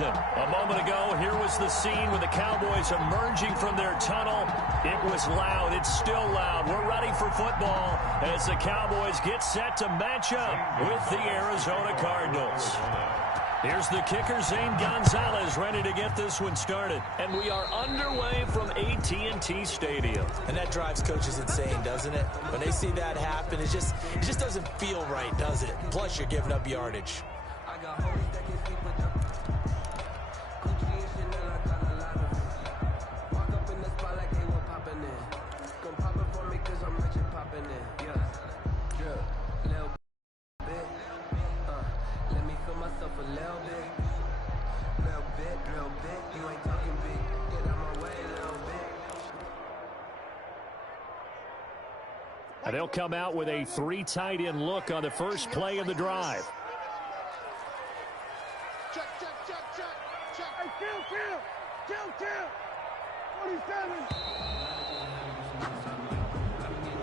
Jackson. A moment ago, here was the scene with the Cowboys emerging from their tunnel. It was loud. It's still loud. We're ready for football as the Cowboys get set to match up with the Arizona Cardinals. Here's the kicker, Zane Gonzalez, ready to get this one started. And we are underway from AT&T Stadium. And that drives coaches insane, doesn't it? When they see that happen, it just doesn't feel right, does it? Plus, you're giving up yardage. And they'll come out with a 3 tight end look on the first play of the drive. Check. Hey, kill. 47.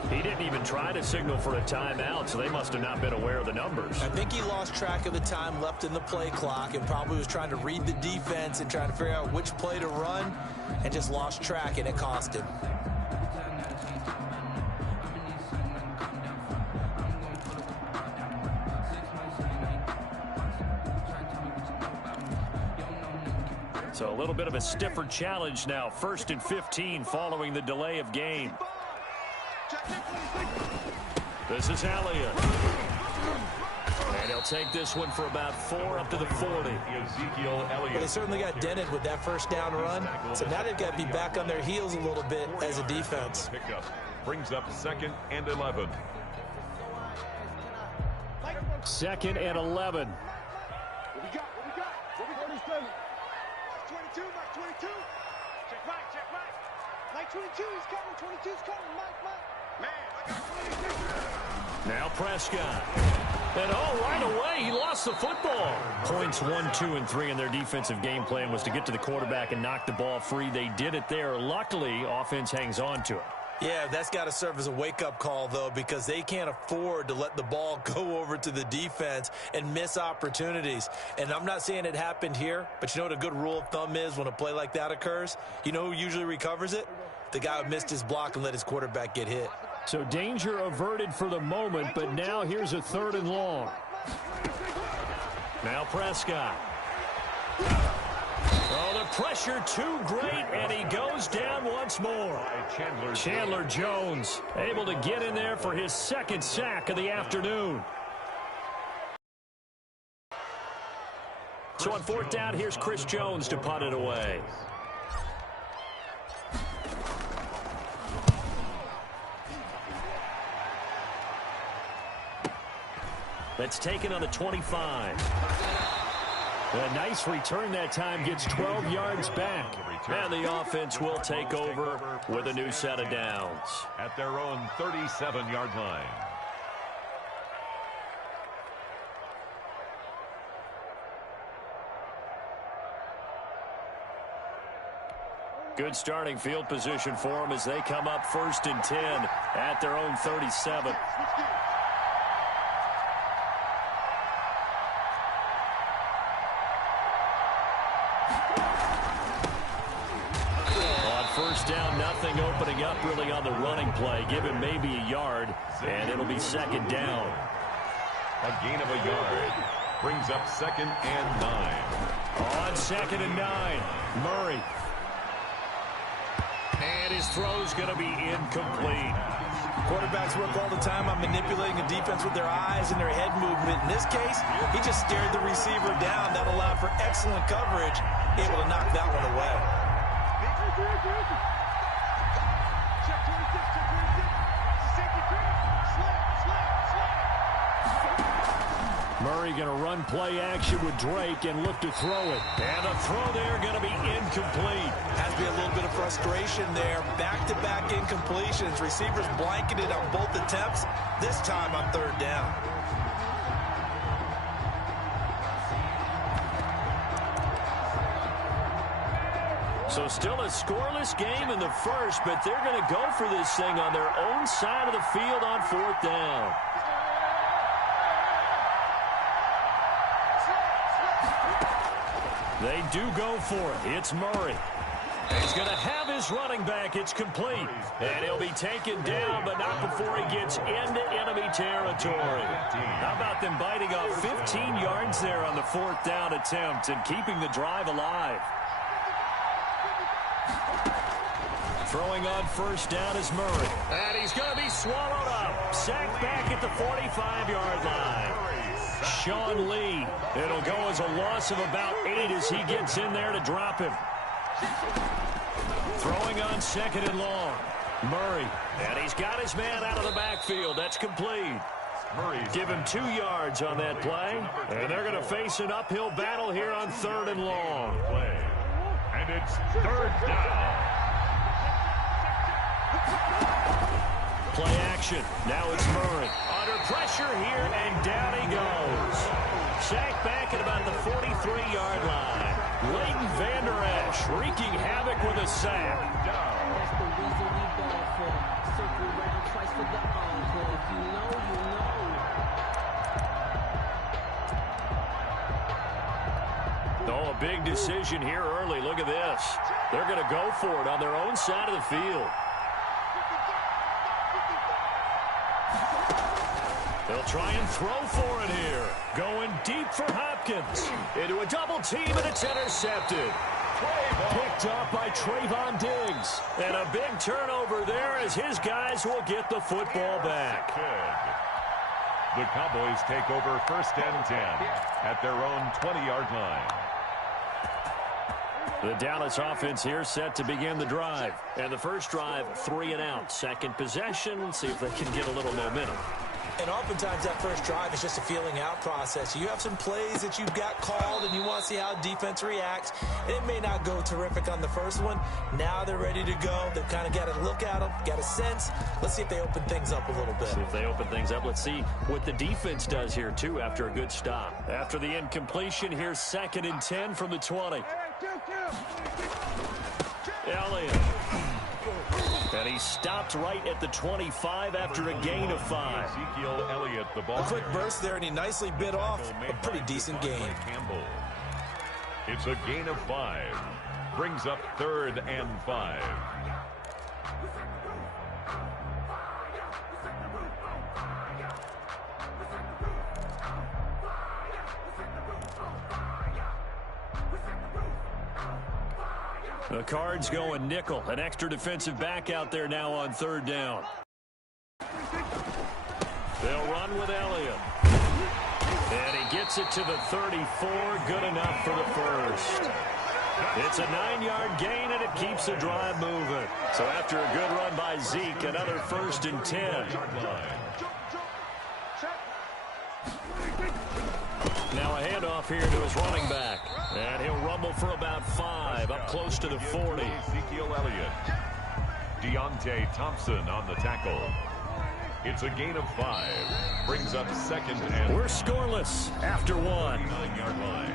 He didn't even try to signal for a timeout, so they must have not been aware of the numbers. I think he lost track of the time left in the play clock and probably was trying to read the defense and trying to figure out which play to run and just lost track, and it cost him. So a little bit of a stiffer challenge now. 1st and 15 following the delay of game. This is Elliott. And he'll take this one for about 4 up to the 40. Well, they certainly got dented with that first down run. So now they've got to be back on their heels a little bit as a defense. Pickup brings up 2nd and 11. 2nd and 11. What we got? 47. 22, Mike 22. Check Mike. Mike 22, he's coming. 22's coming. Mike. Man, I got 26. Now Prescott. And right away, he lost the football. Points 1, 2, and 3 in their defensive game plan was to get to the quarterback and knock the ball free. They did it there. Luckily, offense hangs on to it. Yeah, that's got to serve as a wake-up call, though, because they can't afford to let the ball go over to the defense and miss opportunities. And I'm not saying it happened here, but you know what a good rule of thumb is when a play like that occurs? You know who usually recovers it? The guy who missed his block and let his quarterback get hit. So danger averted for the moment, but now here's a 3rd and long. Now Prescott. Oh, the pressure too great, and he goes down once more. Chandler Jones able to get in there for his 2nd sack of the afternoon. So on 4th down, here's Chris Jones to punt it away. That's taken on the 25. A nice return that time, gets 12 yards back. And the offense will take over with a new set of downs. At their own 37-yard line. Good starting field position for them as they come up 1st and 10 at their own 37. Down, nothing opening up really on the running play. Give him maybe a yard, and it'll be 2nd down. A gain of a yard brings up 2nd and 9. On 2nd and 9, Murray. And his throw's going to be incomplete. Quarterbacks work all the time on manipulating a defense with their eyes and their head movement. In this case, he just stared the receiver down. That allowed for excellent coverage, able to knock that one away. Murray going to run play action with Drake and look to throw it. And the throw there going to be incomplete. Has to be a little bit of frustration there. Back-to-back incompletions. Receivers blanketed on both attempts. This time on 3rd down. So still a scoreless game in the first, but they're going to go for this thing on their own side of the field on 4th down. They do go for it. It's Murray. He's going to have his running back. It's complete. And he'll be taken down, but not before he gets into enemy territory. How about them biting off 15 yards there on the 4th down attempt and keeping the drive alive? Throwing on 1st down is Murray. And he's going to be swallowed up. Sacked back at the 45-yard line. Sean Lee. It'll go as a loss of about 8 as he gets in there to drop him. Throwing on 2nd and long. Murray. And he's got his man out of the backfield. That's complete. Give him 2 yards on that play. And they're going to face an uphill battle here on 3rd and long. And it's 3rd down. Play action. Now it's Murray. Under pressure here, and down he goes. Sacked back at about the 43-yard line. Leighton Vander Esch wreaking havoc with a sack. That's the reason we ball for. Circle round twice for the encore. If you know, you know. Oh, a big decision here early. Look at this. They're going to go for it on their own side of the field. They'll try and throw for it here. Going deep for Hopkins. Into a double team, and it's intercepted. Picked up by Trayvon Diggs. And a big turnover there as his guys will get the football back. The Cowboys take over 1st and 10 at their own 20-yard line. The Dallas offense here set to begin the drive. And the first drive, 3 and out. Second possession, see if they can get a little momentum. And oftentimes that first drive is just a feeling out process. You have some plays that you've got called and you want to see how defense reacts. It may not go terrific on the first one. Now they're ready to go. They've kind of got to look at them, got a sense. Let's see if they open things up a little bit. See if they open things up. Let's see what the defense does here, too, after a good stop. After the incompletion, here's 2nd and 10 from the 20. Elliott. And he stopped right at the 25 after a gain of 5. Ezekiel Elliott, the ball. A quick burst there, and he nicely bit off a pretty decent gain. It's a gain of 5. Brings up 3rd and 5. The Cards going nickel. An extra defensive back out there now on 3rd down. They'll run with Elliott. And he gets it to the 34. Good enough for the first. It's a 9-yard gain, and it keeps the drive moving. So after a good run by Zeke, another 1st and 10. Now a handoff here to his running back. And he'll rumble for about 5, up close to the 40. Ezekiel Elliott. Deontay Thompson on the tackle. It's a gain of 5. Brings up 2nd and... We're scoreless after 1. 9-yard line.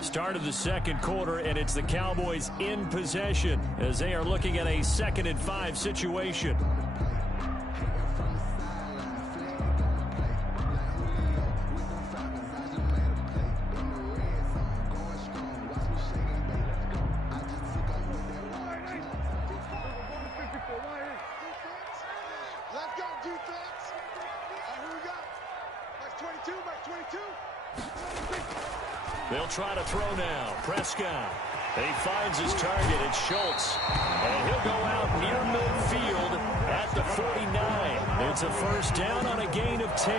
Start of the 2nd quarter, and it's the Cowboys in possession as they are looking at a 2nd and 5 situation. They'll try to throw now. Prescott. He finds his target. It's Schultz. And he'll go out near midfield at the 49. It's a 1st down on a gain of 10.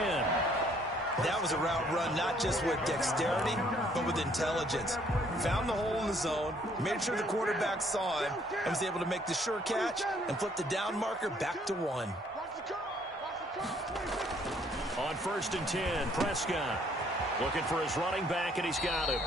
That was a route run not just with dexterity, but with intelligence. Found the hole in the zone, made sure the quarterback saw him, and was able to make the sure catch and flip the down marker back to 1. On 1st and 10, Prescott. Looking for his running back, and he's got him.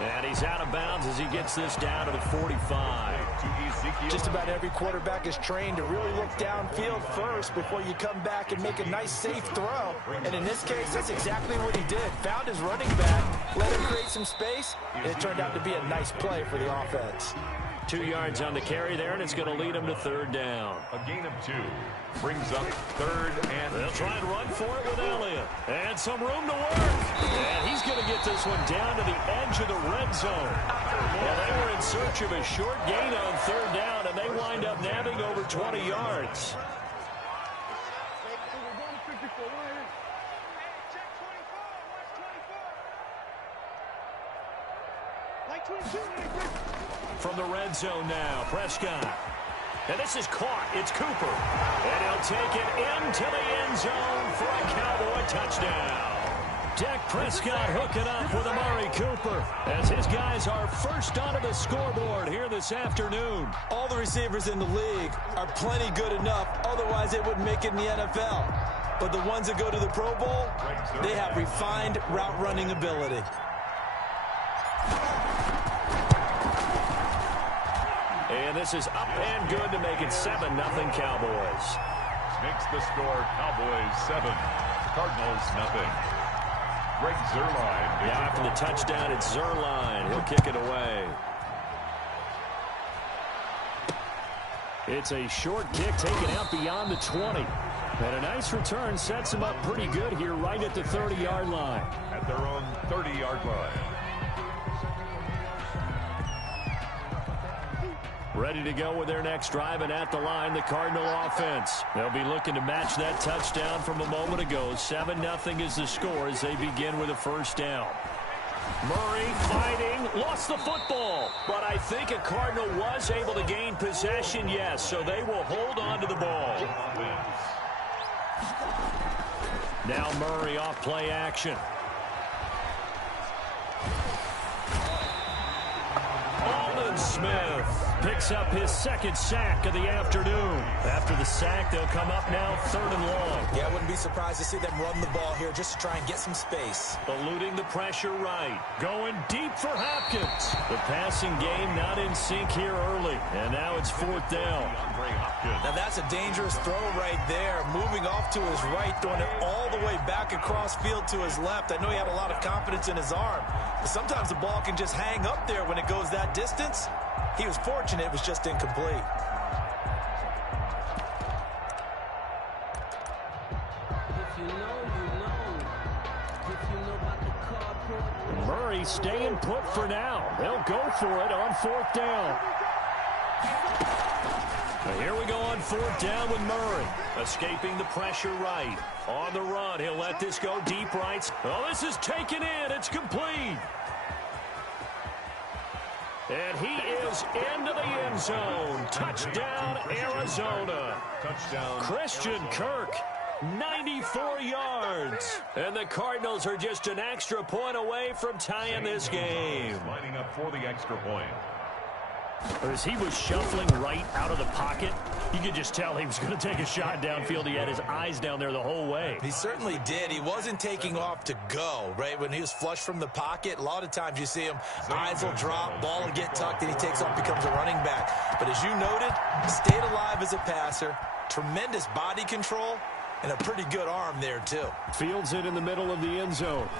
And he's out of bounds as he gets this down to the 45. Just about every quarterback is trained to really look downfield first before you come back and make a nice, safe throw. And in this case, that's exactly what he did. Found his running back let him create some space, and it turned out to be a nice play for the offense. 2 yards on the carry there, and it's going to lead them to third down. A gain of 2 brings up third and They'll try and run for it with Elliott. And some room to work. And he's going to get this one down to the edge of the red zone. Well, they were in search of a short gain on third down, and they wind up nabbing over 20 yards. From the red zone now, Prescott. And this is caught. It's Cooper. And he'll take it into the end zone for a Cowboy touchdown. Dak Prescott hooking up with Amari Cooper as his guys are first onto the scoreboard here this afternoon. All the receivers in the league are plenty good enough, otherwise they wouldn't make it in the NFL. But the ones that go to the Pro Bowl, they have refined route running ability. And this is up and good to make it 7-0 Cowboys. makes the score Cowboys 7, Cardinals nothing. Greg Zuerlein. Yeah, after the touchdown, it's Zuerlein. He'll kick it away. It's a short kick taken out beyond the 20. And a nice return sets him up pretty good here right at the 30-yard line. At their own 30-yard line. Ready to go with their next drive, and at the line, the Cardinal offense. They'll be looking to match that touchdown from a moment ago. 7-0 is the score as they begin with a first down. Murray fighting, lost the football. But I think a Cardinal was able to gain possession, yes, so they will hold on to the ball. Now Murray off play action. Aldon Smith picks up his second sack of the afternoon. After the sack, they'll come up now 3rd and long. Yeah, I wouldn't be surprised to see them run the ball here just to try and get some space. Eluding the pressure right. Going deep for Hopkins. The passing game not in sync here early. And now it's 4th down. Now that's a dangerous throw right there. Moving off to his right, throwing it all the way back across field to his left. I know he had a lot of confidence in his arm. But sometimes the ball can just hang up there when it goes that distance. He was fortunate it was just incomplete. Murray staying put for now. They'll go for it on 4th down. Here we go on 4th down with Murray. Escaping the pressure right. On the run, he'll let this go deep right. Oh, this is taken in. It's complete. And he is into the end zone. Touchdown, Arizona. Touchdown. Christian Kirk, 94 yards. And the Cardinals are just an extra point away from tying this game. Lining up for the extra point. As he was shuffling right out of the pocket, you could just tell he was going to take a shot downfield. He had his eyes down there the whole way. He certainly did. He wasn't taking off to go, right? When he was flush from the pocket, a lot of times you see him, eyes will drop, ball will get tucked, and he takes off, becomes a running back. But as you noted, stayed alive as a passer, tremendous body control, and a pretty good arm there, too. Fields it in the middle of the end zone.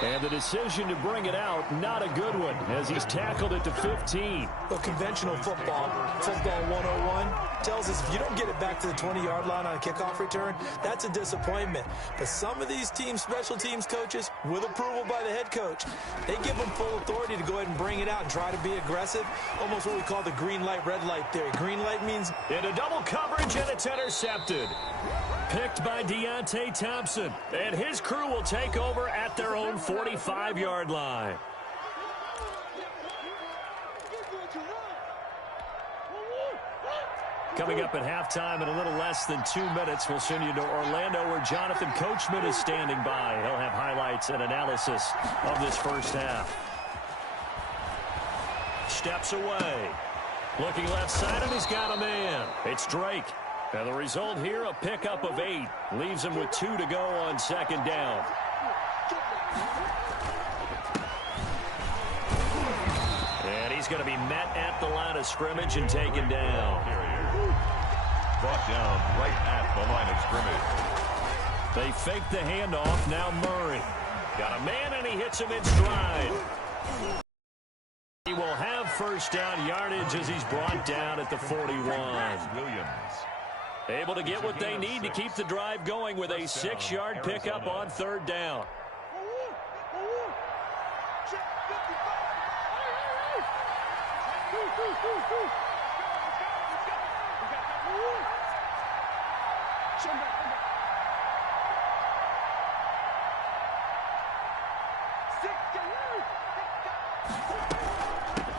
And the decision to bring it out, not a good one, as he's tackled it to 15. Well, conventional football 101, tells us if you don't get it back to the 20-yard line on a kickoff return, that's a disappointment. But some of these team special teams coaches, with approval by the head coach, they give them full authority to go ahead and bring it out and try to be aggressive, almost what we call the green light, red light theory. Green light means into double coverage, and it's intercepted. Picked by Deontay Thompson, and his crew will take over at their own 45-yard line. Coming up at halftime in a little less than 2 minutes, we'll send you to Orlando where Jonathan Coachman is standing by. He'll have highlights and analysis of this first half. Steps away. Looking left side, and he's got a man. It's Drake. And the result here, a pickup of 8. Leaves him with 2 to go on 2nd down. And he's going to be met at the line of scrimmage and taken down. Brought down right at the line of scrimmage. They fake the handoff. Now Murray. Got a man, and he hits him in stride. He will have first down yardage as he's brought down at the 41. Williams. Able to get what they need to keep the drive going with a 6-yard pickup on third down.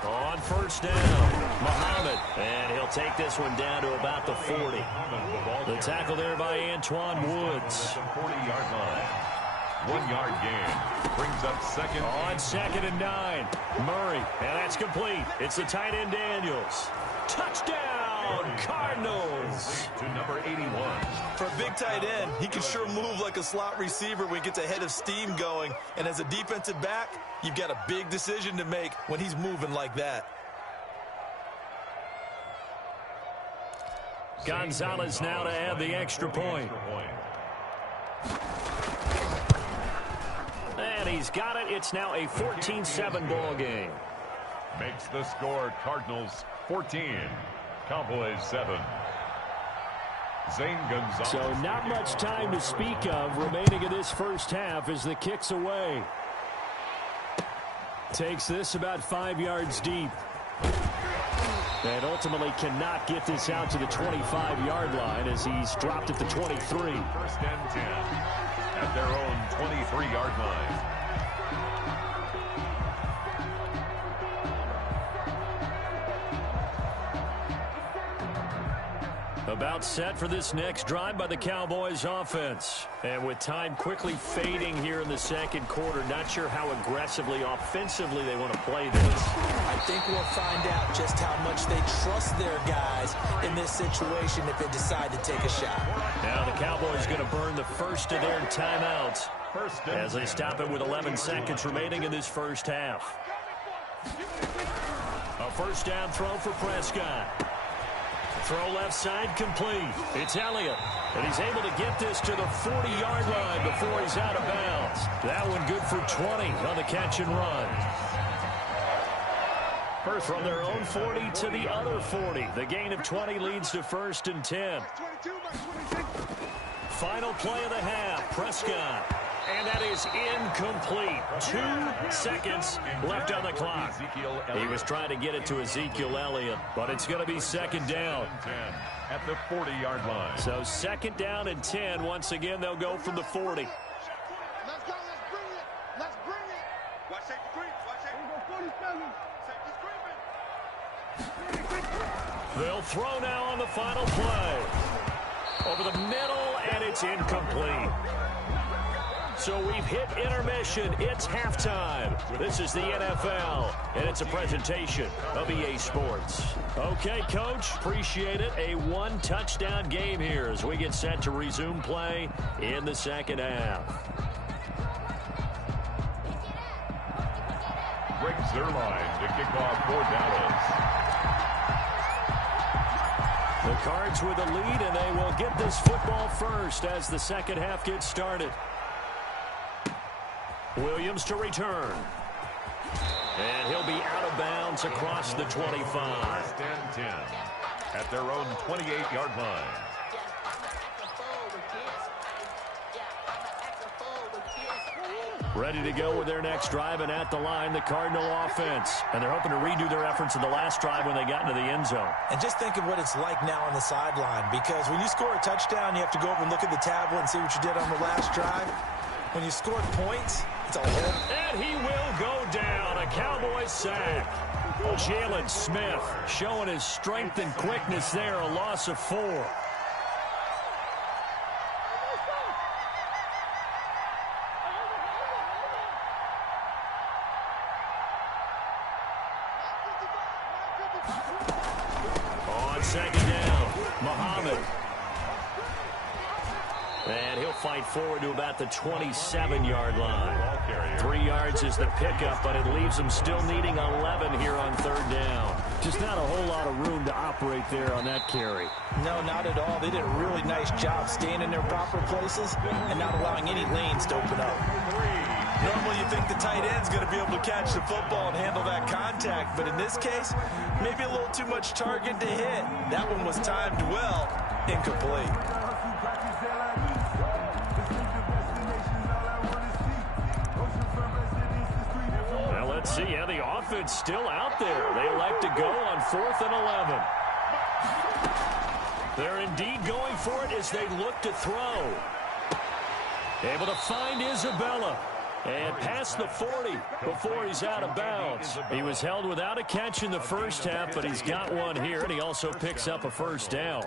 On first down, Muhammad, and he'll take this one down to about the 40. The tackle there by Antoine Woods. 40-yard line. 1-yard gain. Brings up second. On 2nd and 9. Murray, and that's complete. It's the tight end Daniels. Touchdown, Cardinals. To number 81. For a big tight end, he can sure move like a slot receiver when he gets a head of steam going. And as a defensive back, you've got a big decision to make when he's moving like that. Gonzalez now to add the extra point. And he's got it. It's now a 14-7 ball game. Makes the score Cardinals 14. Cowboys 7. Zane Gonzalez. So not much time to speak of remaining in this first half as the kick's away. Takes this about 5 yards deep. And ultimately cannot get this out to the 25-yard line as he's dropped at the 23. First and 10 at their own 23-yard line. About set for this next drive by the Cowboys offense. And with time quickly fading here in the second quarter, not sure how aggressively, offensively they want to play this. I think we'll find out just how much they trust their guys in this situation if they decide to take a shot. Now the Cowboys going to burn the first of their timeouts as they stop it with 11 seconds remaining in this first half. A first down throw for Prescott. Throw left side complete. It's Elliott. And he's able to get this to the 40-yard line before he's out of bounds. That one good for 20 on the catch and run. From their own 40 to the other 40. The gain of 20 leads to 1st and 10. Final play of the half. Prescott. And that is incomplete. 2 seconds left on the clock. He was trying to get it to Ezekiel Elliott, but it's going to be second down. At the 40-yard line. So second down and 10. Once again, they'll go from the 40. Let's go. Let's bring it. Let's bring it. Watch safety creep. Watch safety. 47. They'll throw now on the final play. Over the middle, and it's incomplete. So we've hit intermission. It's halftime. This is the NFL, and it's a presentation of EA Sports. Okay, Coach, appreciate it. A 1-touchdown game here as we get set to resume play in the second half. Greg Zuerlein to kick off for Dallas. The Cards with a lead, and they will get this football first as the second half gets started. Williams to return. And he'll be out of bounds across the 25. First and 10 at their own 28-yard line. Ready to go with their next drive, and at the line, the Cardinal offense. And they're hoping to redo their efforts in the last drive when they got into the end zone. And just think of what it's like now on the sideline, because when you score a touchdown, you have to go over and look at the tablet and see what you did on the last drive. When you score points, it's a whole... And he will go down. A Cowboys sack. Jalen Smith showing his strength and quickness there. A loss of 4. On second down, Muhammad. And he'll fight forward to about the 27-yard line. 3 yards is the pickup, but it leaves him still needing 11 here on third down. Just not a whole lot of room to operate there on that carry. No, not at all. They did a really nice job staying in their proper places and not allowing any lanes to open up. Normally you think the tight end's going to be able to catch the football and handle that contact, but in this case, maybe a little too much target to hit. That one was timed well, incomplete. Well, let's see how the offense still out there. They elect to go on 4th and 11. They're indeed going for it as they look to throw. Able to find Isabella. And past the 40 before he's out of bounds. He was held without a catch in the first half, but he's got one here, and he also picks up a first down.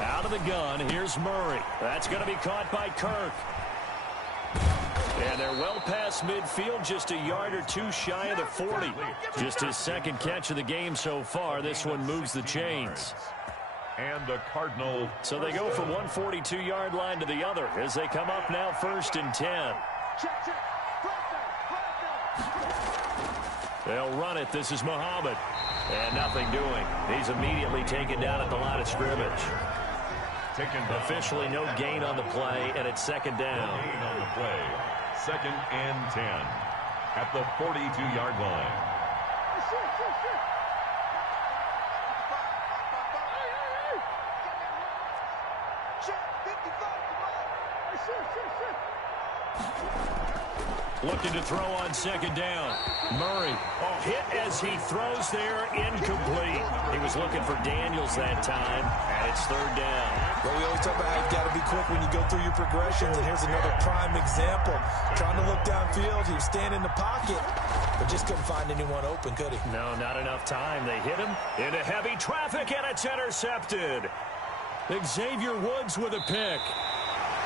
Out of the gun, here's Murray. That's going to be caught by Kirk. And they're well past midfield, just a yard or two shy of the 40. Just his second catch of the game so far. This one moves the chains. And the Cardinal. So they go from one 42-yard line to the other as they come up now 1st and 10. They'll run it. This is Muhammad. And nothing doing. He's immediately taken down at the line of scrimmage. Officially no gain on the play, and it's 2nd down. Gain on the play. 2nd and 10 at the 42-yard line. Looking to throw on 2nd down. Murray hit as he throws there, incomplete. He was looking for Daniels that time, and it's 3rd down. Well, we always talk about how you've got to be quick when you go through your progressions, and here's another prime example. Trying to look downfield, he was standing in the pocket, but just couldn't find anyone open, could he? No, not enough time. They hit him into heavy traffic, and it's intercepted. Xavier Woods with a pick.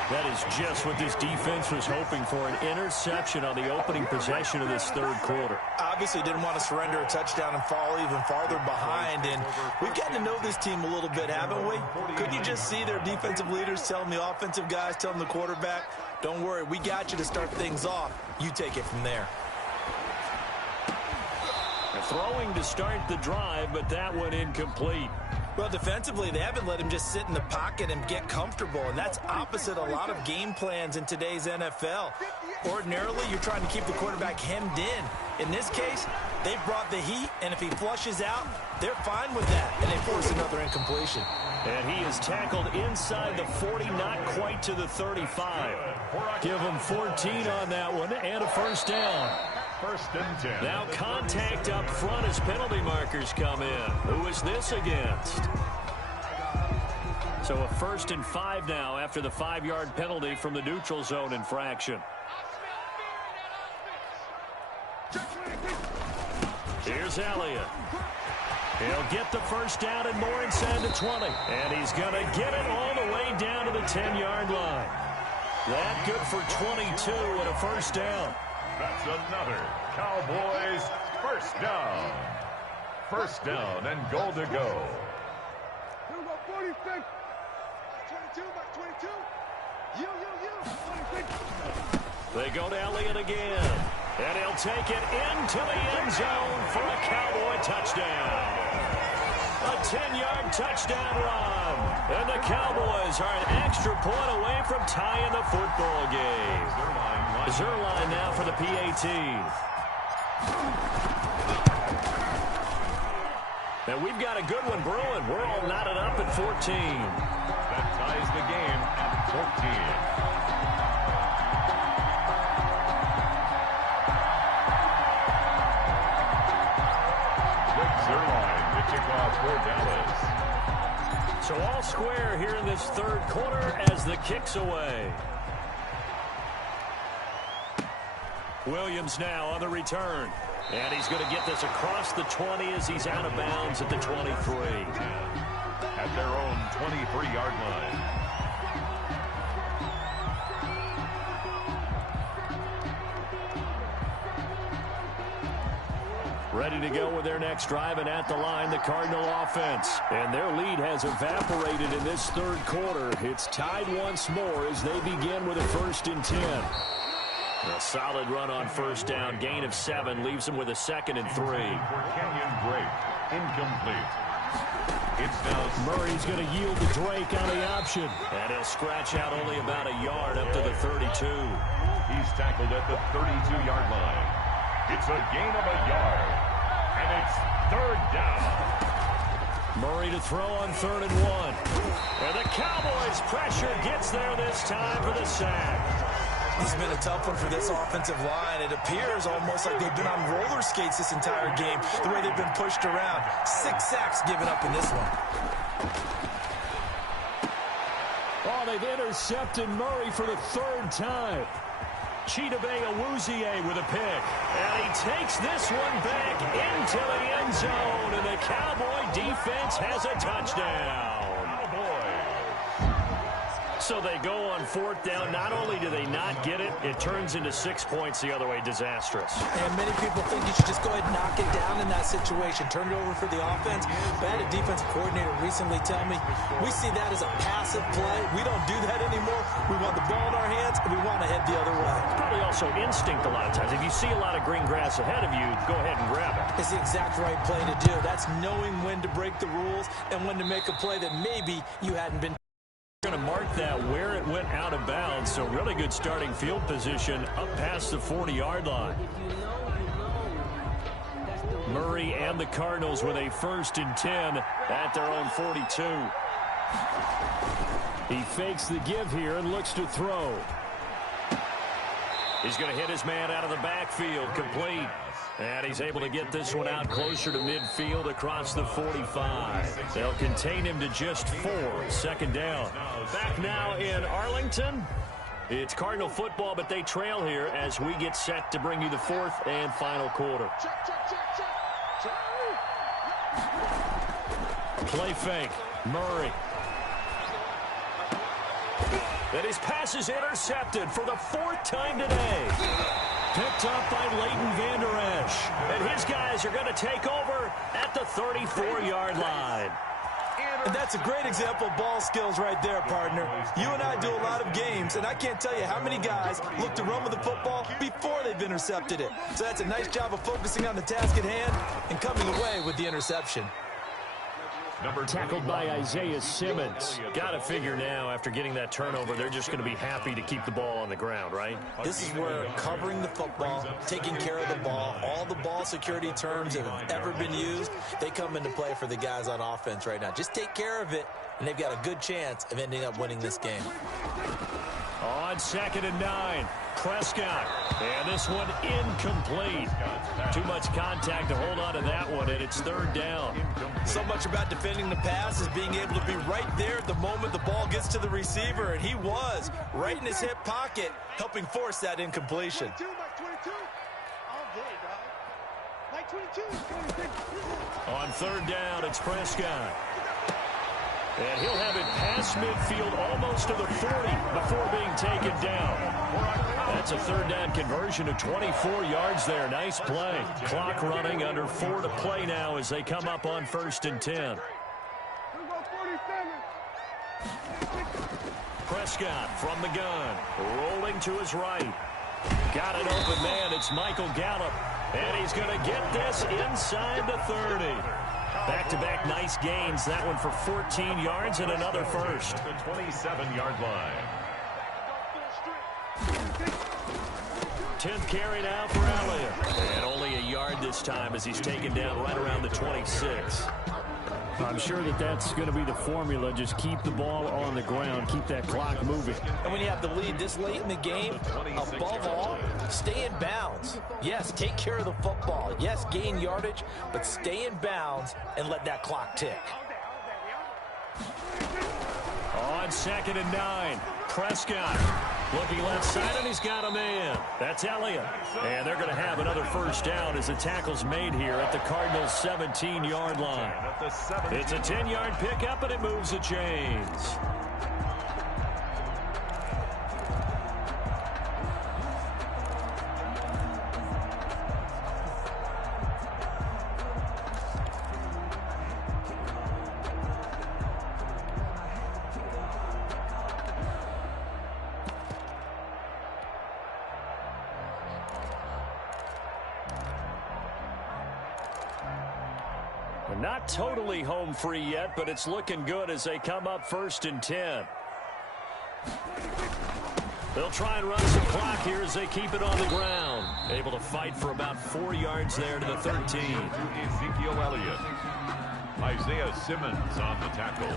That is just what this defense was hoping for, an interception on the opening possession of this 3rd quarter. Obviously didn't want to surrender a touchdown and fall even farther behind, and we've gotten to know this team a little bit, haven't we? Couldn't you just see their defensive leaders telling the offensive guys, telling the quarterback, don't worry, we got you to start things off. You take it from there. Throwing to start the drive, but that one incomplete. Well, defensively, they haven't let him just sit in the pocket and get comfortable, and that's opposite a lot of game plans in today's NFL. Ordinarily, you're trying to keep the quarterback hemmed in. In this case, they've brought the heat, and if he flushes out, they're fine with that, and they force another incompletion. And he is tackled inside the 40, not quite to the 35. Give him 14 on that one, and a first down. 1st and 10. Now contact up front as penalty markers come in. Who is this against? So a 1st and 5 now after the 5-yard penalty from the neutral zone infraction. Here's Elliott. He'll get the first down and more inside the 20. And he's going to get it all the way down to the 10-yard line. That good for 22 and a first down. That's another Cowboys first down. 1st down and goal to go. Here we go, 46. 22, back 22. You. 46. They go to Elliott again. And he'll take it into the end zone for a Cowboy touchdown. A 10-yard touchdown run. And the Cowboys are an extra point away from tying the football game. Zerline now for the PAT. And we've got a good one brewing. We're all knotted up at 14. That ties the game at 14. Zerline, the kickoff for Dallas. So all square here in this 3rd quarter as the kick's away. Williams now on the return. And he's going to get this across the 20 as he's out of bounds at the 23. At their own 23-yard line. Ready to go with their next drive, and at the line, the Cardinal offense. And their lead has evaporated in this third quarter. It's tied once more as they begin with a 1st and 10. A solid run on first down. Gain of 7 leaves them with a 2nd and 3. For Kenyon Drake, incomplete. It's now Murray's going to yield to Drake on the option. And he'll scratch out only about a yard up to the 32. He's tackled at the 32-yard line. It's a gain of a yard. And it's 3rd down. Murray to throw on 3rd and 1. And the Cowboys' pressure gets there this time for the sack. This has been a tough one for this offensive line. It appears almost like they've been on roller skates this entire game, the way they've been pushed around. 6 sacks given up in this one. Oh, they've intercepted Murray for the 3rd time. Chidobe Awuzie with a pick. And he takes this one back into the end zone. And the Cowboy defense has a touchdown. So they go on 4th down. Not only do they not get it, it turns into 6 points the other way. Disastrous. And many people think you should just go ahead and knock it down in that situation. Turn it over for the offense. But I had a defensive coordinator recently tell me, we see that as a passive play. We don't do that anymore. We want the ball in our hands, and we want to head the other way. Probably also instinct a lot of times. If you see a lot of green grass ahead of you, go ahead and grab it. It's the exact right play to do. That's knowing when to break the rules and when to make a play that maybe you hadn't been. Going to mark that where it went out of bounds. So really good starting field position up past the 40-yard line. Murray and the Cardinals with a 1st and 10 at their own 42. He fakes the give here and looks to throw. He's going to hit his man out of the backfield, complete. And he's able to get this one out closer to midfield across the 45. They'll contain him to just 4. 2nd down. Back now in Arlington. It's Cardinal football, but they trail here as we get set to bring you the 4th and final quarter. Play fake. Murray. And his pass is intercepted for the 4th time today. Picked up by Leighton Vander Esch. And his guys are going to take over at the 34-yard line. And that's a great example of ball skills right there, partner. You and I do a lot of games, and I can't tell you how many guys look to run with the football before they've intercepted it. So that's a nice job of focusing on the task at hand and coming away with the interception. Tackled by Isaiah Simmons. Got to figure now, after getting that turnover, they're just going to be happy to keep the ball on the ground, right? This is where covering the football, taking care of the ball, all the ball security terms that have ever been used, they come into play for the guys on offense right now. Just take care of it, and they've got a good chance of ending up winning this game. On 2nd and 9, Prescott. And this one incomplete. Too much contact to hold on to that one, and it's 3rd down. So much about defending the pass is being able to be right there at the moment the ball gets to the receiver, and he was right in his hip pocket, helping force that incompletion. On 3rd down, it's Prescott. And he'll have it past midfield almost to the 40 before being taken down. That's a 3rd down conversion of 24 yards there. Nice play. Clock running, under 4 to play now as they come up on 1st and 10. Prescott from the gun, rolling to his right. Got an open man. It's Michael Gallup. And he's going to get this inside the 30. Back-to-back nice gains. That one for 14 yards and another first. The 27-yard line. 10th carry now for Elliott. And only a yard this time as he's taken down right around the 26. I'm sure that that's going to be the formula. Just keep the ball on the ground. Keep that clock moving. And when you have the lead this late in the game, above all, stay in bounds. Yes, take care of the football. Yes, gain yardage, but stay in bounds and let that clock tick. On 2nd and 9, Prescott looking left side, and he's got a man. That's Elliott. And they're going to have another first down as the tackle's made here at the Cardinals' 17-yard line. It's a 10-yard pickup, and it moves the chains. Not totally home free yet, but it's looking good as they come up 1st and 10. They'll try and run some clock here as they keep it on the ground. Able to fight for about 4 yards there to the 13. Ezekiel Elliott. Isaiah Simmons on the tackle.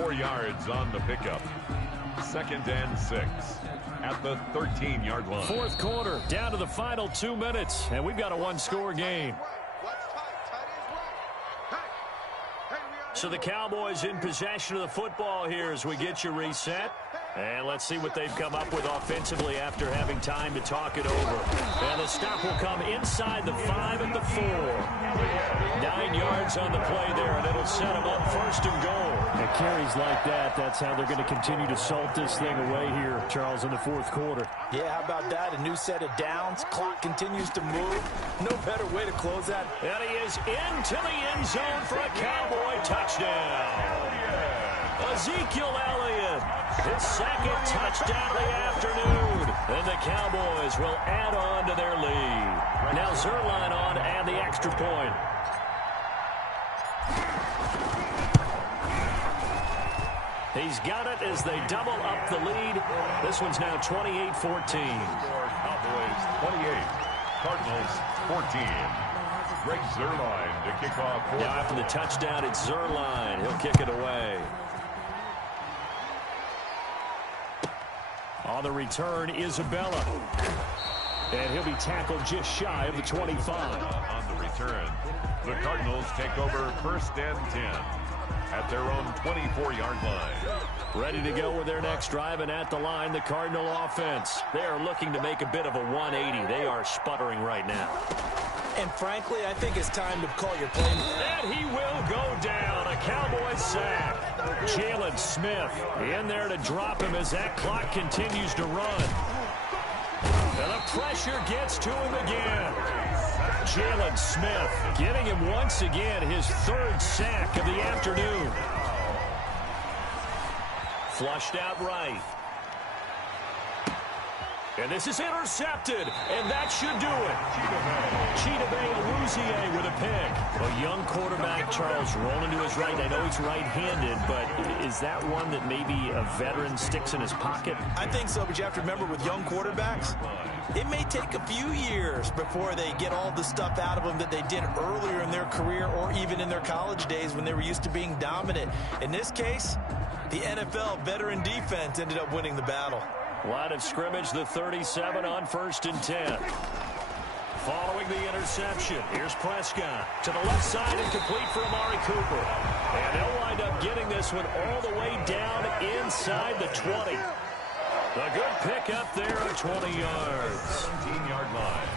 4 yards on the pickup. 2nd and 6 at the 13-yard line. 4th quarter, down to the final 2 minutes, and we've got a one-score game. So the Cowboys in possession of the football here as we get you reset. And let's see what they've come up with offensively after having time to talk it over. And the stop will come inside the 5 at the 4. 9 yards on the play there, and it'll set them up 1st and goal. And carries like that, that's how they're going to continue to salt this thing away here, Charles, in the 4th quarter. Yeah, how about that? A new set of downs. Clock continues to move. No better way to close that. And he is into the end zone for a Cowboy touchdown. Ezekiel Elliott, his 2nd touchdown of the afternoon. And the Cowboys will add on to their lead. Now Zerline on and the extra point. He's got it as they double up the lead. This one's now 28-14. Cowboys 28, Cardinals 14. Greg Zerline to kick off. Now after the touchdown, it's Zerline. He'll kick it away. On the return, Isabella. And he'll be tackled just shy of the 25. On the return, the Cardinals take over 1st and 10 at their own 24-yard line. Ready to go with their next drive, and at the line, the Cardinal offense. They are looking to make a bit of a 180. They are sputtering right now. And frankly, I think it's time to call your play. And he will go down. A Cowboy sack. Jalen Smith in there to drop him as that clock continues to run. And the pressure gets to him again. Jalen Smith getting him once again his 3rd sack of the afternoon. Flushed out right. And this is intercepted, and that should do it. Chidobe Awuzie with a pick. A young quarterback, Charles, rolling to his right. I know he's right-handed, but is that one that maybe a veteran sticks in his pocket? I think so, but you have to remember with young quarterbacks, it may take a few years before they get all the stuff out of them that they did earlier in their career or even in their college days when they were used to being dominant. In this case, the NFL veteran defense ended up winning the battle. Line of scrimmage, the 37 on 1st and 10. Following the interception, here's Prescott to the left side and complete for Amari Cooper. And they'll wind up getting this one all the way down inside the 20. A good pick up there at 20 yards. 17-yard line.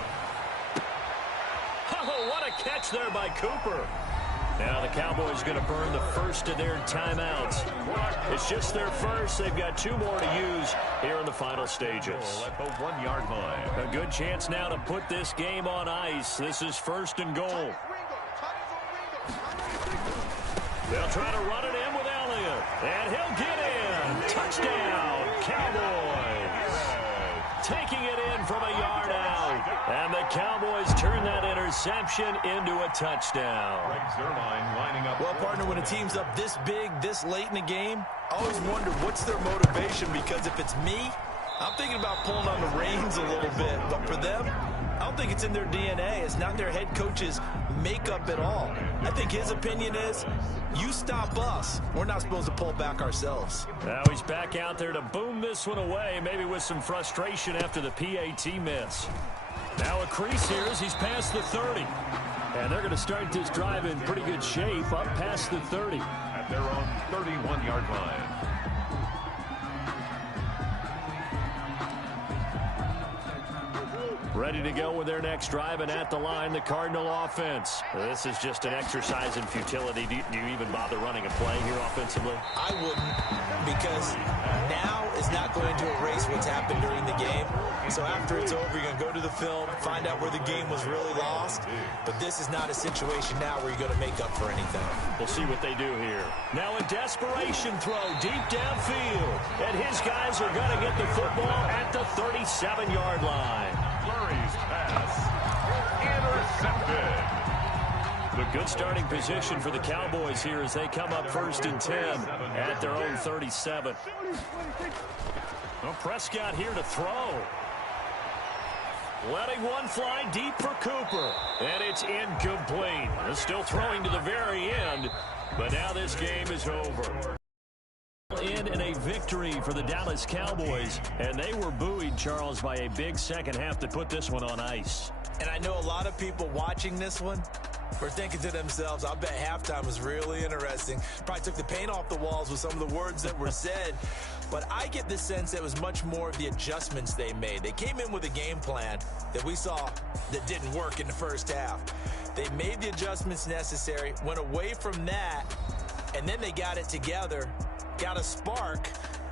Oh, what a catch there by Cooper. Now the Cowboys going to burn the first of their timeouts. It's just their first. They've got 2 more to use here in the final stages. At the 1-yard line. A good chance now to put this game on ice. This is 1st and goal. They'll try to run it in with Elliott. And he'll get in. Touchdown, Cowboys. Taking it in from a yard out. And the Cowboys turn that interception into a touchdown. Greg Zerline lining up. Well, partner, when a team's up this big, this late in the game, I always wonder what's their motivation, because if it's me, I'm thinking about pulling on the reins a little bit. But for them, I don't think it's in their DNA. It's not their head coach's makeup at all. I think his opinion is, you stop us. We're not supposed to pull back ourselves. Now he's back out there to boom this one away, maybe with some frustration after the PAT miss. Now a crease here as he's past the 30. And they're going to start this drive in pretty good shape, up past the 30. At their own 31-yard line. Ready to go with their next drive, and at the line, the Cardinal offense. This is just an exercise in futility. Do you even bother running a play here offensively? I wouldn't, because now is not going to erase what's happened during the game. So after it's over, you're going to go to the film, find out where the game was really lost. But this is not a situation now where you're going to make up for anything. We'll see what they do here. Now a desperation throw deep downfield. And his guys are going to get the football at the 37-yard line. Flurry's pass intercepted. A good starting position for the Cowboys here as they come up 1st and 10 at their own 37. Well, Prescott here to throw. Letting one fly deep for Cooper. And it's incomplete. They're still throwing to the very end. But now this game is over. In a victory for the Dallas Cowboys. And they were buoyed, Charles, by a big second half that put this one on ice. And I know a lot of people watching this one were thinking to themselves, I bet halftime was really interesting. Probably took the paint off the walls with some of the words that were said. But I get the sense that it was much more of the adjustments they made. They came in with a game plan that we saw that didn't work in the first half. They made the adjustments necessary, went away from that, and then they got it together, got a spark,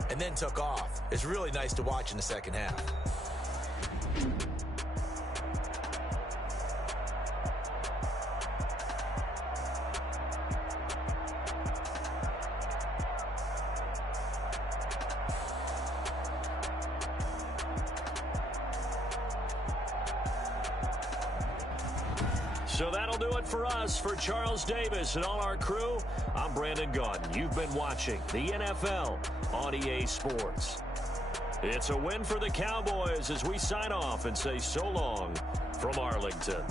and then took off. It's really nice to watch in the second half. So that'll do it for us. For Charles Davis and all our crew, I'm Brandon Gaudin. You've been watching the NFL on EA Sports. It's a win for the Cowboys as we sign off and say so long from Arlington.